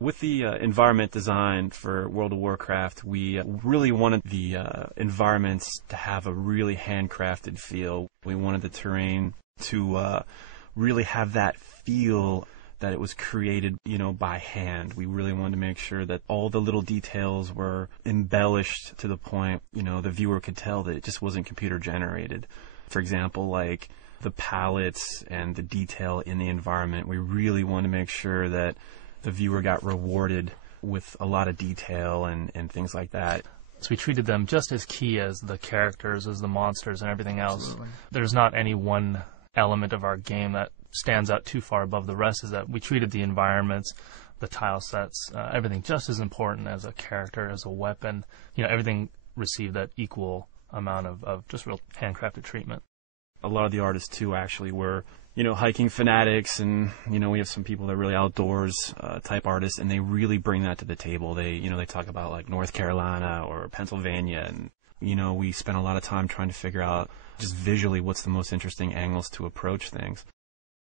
With the environment design for World of Warcraft, we really wanted the environments to have a really handcrafted feel. We wanted the terrain to really have that feel that it was created, by hand. We really wanted to make sure that all the little details were embellished to the point, the viewer could tell that it just wasn't computer generated. For example, like the palettes and the detail in the environment, we really wanted to make sure that the viewer got rewarded with a lot of detail and things like that. So we treated them just as key as the characters, as the monsters, and everything else. Absolutely. There's not any one element of our game that stands out too far above the rest. Is that we treated the environments, the tile sets, everything just as important as a character, as a weapon. Everything received that equal amount of just real handcrafted treatment. A lot of the artists, too, actually were hiking fanatics, and we have some people that are really outdoors type artists, and they really bring that to the table. They they talk about like North Carolina or Pennsylvania, and we spent a lot of time trying to figure out just visually what's the most interesting angles to approach things.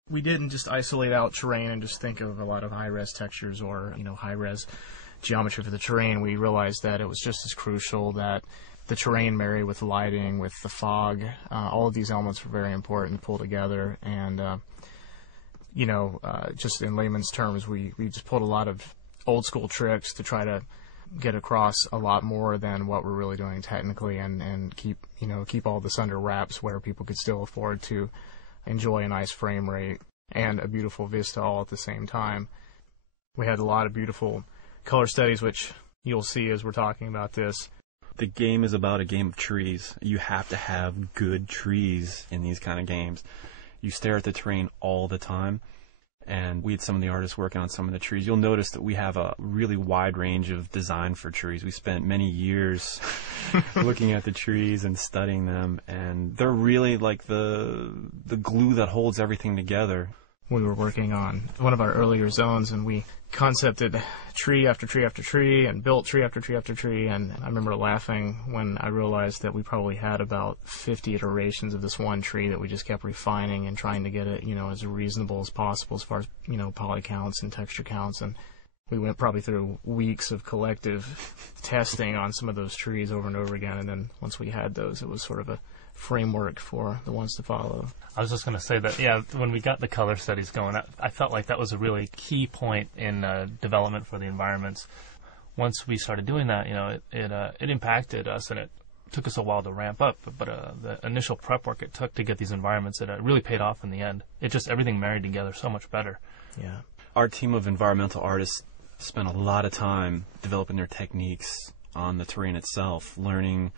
We didn't just isolate out terrain and just think of a lot of high-res textures or high-res geometry for the terrain. We realized that it was just as crucial that the terrain marry with the lighting, with the fog. All of these elements were very important to pull together. And, just in layman's terms, we just pulled a lot of old-school tricks to try to get across a lot more than what we're really doing technically, and keep all this under wraps where people could still afford to enjoy a nice frame rate and a beautiful vista all at the same time. We had a lot of beautiful color studies, which you'll see as we're talking about this. The game is about a game of trees. You have to have good trees in these kind of games. You stare at the terrain all the time, and we had some of the artists working on some of the trees. You'll notice that we have a really wide range of design for trees. We spent many years looking at the trees and studying them, and they're really like the glue that holds everything together. We were working on one of our earlier zones, and we concepted tree after tree after tree and built tree after tree after tree. And I remember laughing when I realized that we probably had about 50 iterations of this one tree that we just kept refining and trying to get it, as reasonable as possible as far as, poly counts and texture counts. And we went probably through weeks of collective testing on some of those trees over and over again. And then once we had those, it was sort of a framework for the ones to follow. I was just going to say that, when we got the color studies going, I felt like that was a really key point in development for the environments. Once we started doing that, it impacted us, and it took us a while to ramp up. But the initial prep work it took to get these environments, it really paid off in the end. Everything married together so much better. Yeah. Our team of environmental artists spent a lot of time developing their techniques on the terrain itself, learning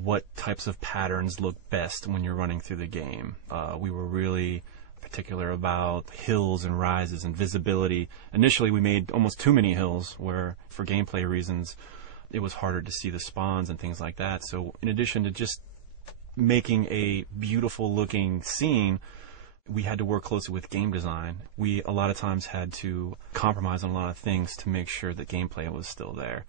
what types of patterns look best when you're running through the game. We were really particular about hills and rises and visibility. Initially, we made almost too many hills where, for gameplay reasons, it was harder to see the spawns and things like that. So in addition to just making a beautiful looking scene, we had to work closely with game design. We a lot of times had to compromise on a lot of things to make sure that gameplay was still there.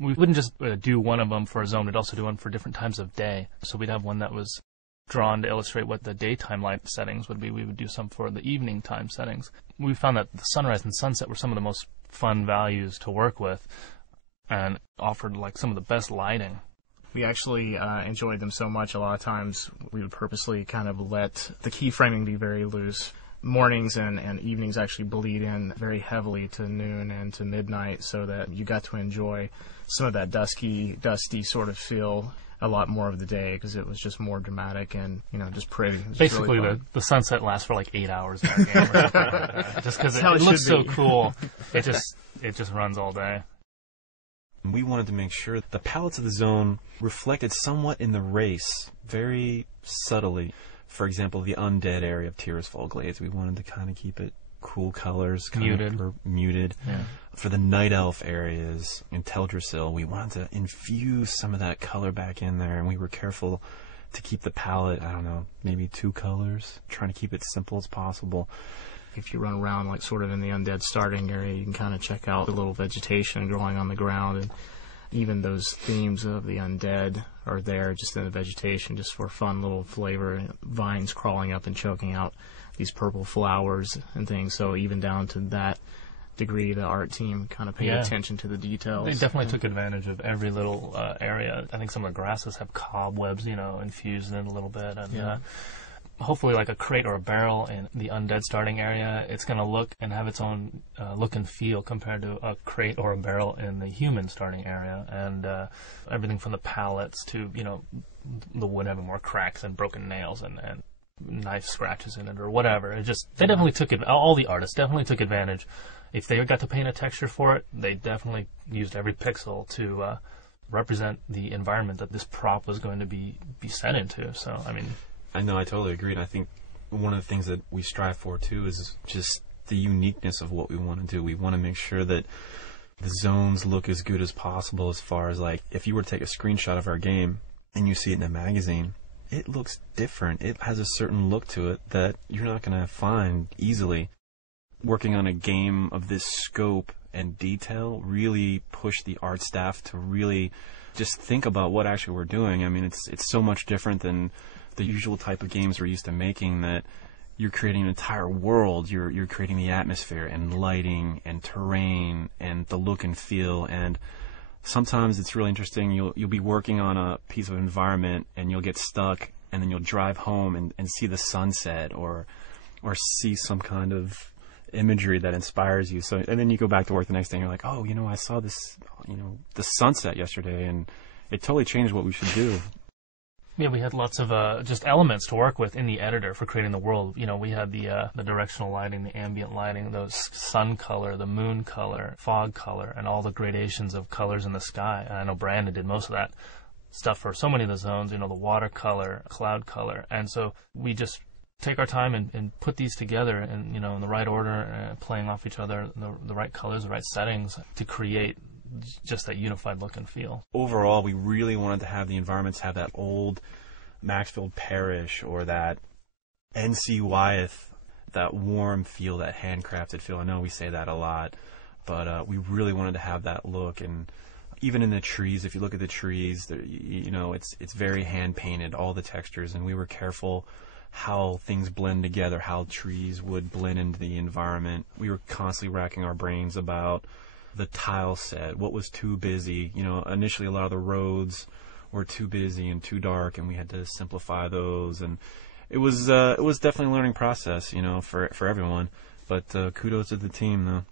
We wouldn't just do one of them for a zone, we'd also do one for different times of day. So we'd have one that was drawn to illustrate what the daytime light settings would be. We would do some for the evening time settings. We found that the sunrise and sunset were some of the most fun values to work with and offered like some of the best lighting. We actually enjoyed them so much, a lot of times we would purposely kind of let the keyframing be very loose. Mornings and evenings actually bleed in very heavily to noon and to midnight, so that you got to enjoy some of that dusty sort of feel a lot more of the day, because it was just more dramatic and just pretty. Basically, really the sunset lasts for like 8 hours in our game, just because it looks so cool. It just runs all day. We wanted to make sure the palettes of the zone reflected somewhat in the race, very subtly. For example, the undead area of Tirisfal Glades, we wanted to kind of keep it cool colors, muted. Yeah. For the night elf areas in Teldrassil, we wanted to infuse some of that color back in there, and we were careful to keep the palette, maybe 2 colors, trying to keep it simple as possible. If you run around like sort of in the undead starting area, you can kind of check out the little vegetation growing on the ground, and even those themes of the undead are there just in the vegetation, just for fun little flavor. Vines crawling up and choking out these purple flowers and things. So even down to that degree the art team kind of paid attention to the details. They definitely took advantage of every little area. I think some of the grasses have cobwebs, infused in a little bit. And hopefully like a crate or a barrel in the undead starting area, it's going to look and have its own look and feel compared to a crate or a barrel in the human starting area. And everything from the pallets to, the wood having more cracks and broken nails and knife scratches in it or whatever. They definitely took it. All the artists definitely took advantage. If they got to paint a texture for it, they definitely used every pixel to represent the environment that this prop was going to be set into. So, I know, I totally agree. And I think one of the things that we strive for, too, is just the uniqueness of what we want to do. We want to make sure that the zones look as good as possible as far as, like, if you were to take a screenshot of our game and you see it in a magazine, it looks different. It has a certain look to it that you're not going to find easily. Working on a game of this scope and detail really pushed the art staff to really just think about what actually we're doing. It's so much different than the usual type of games we're used to making, that you're creating an entire world. You're creating the atmosphere and lighting and terrain and the look and feel. And sometimes it's really interesting. You'll be working on a piece of environment and you'll get stuck, and then you'll drive home and see the sunset or see some kind of imagery that inspires you. So, and then you go back to work the next day and you're like, oh, I saw this, the sunset yesterday, and it totally changed what we should do. Yeah, we had lots of just elements to work with in the editor for creating the world. We had the directional lighting, the ambient lighting, the sun color, the moon color, fog color, and all the gradations of colors in the sky. And I know Brandon did most of that stuff for so many of the zones, the watercolor, cloud color. And so we just take our time and put these together and, in the right order, playing off each other, the right colors, the right settings to create just that unified look and feel. Overall, we really wanted to have the environments have that old Maxfield Parish or that NC Wyeth, that warm feel, that handcrafted feel. I know we say that a lot, but we really wanted to have that look. And even in the trees, if you look at the trees, it's very hand painted, all the textures, and we were careful how things blend together, how trees would blend into the environment. We were constantly racking our brains about the tile set, what was too busy. Initially a lot of the roads were too busy and too dark, and we had to simplify those. And it was definitely a learning process, for everyone. But kudos to the team, though.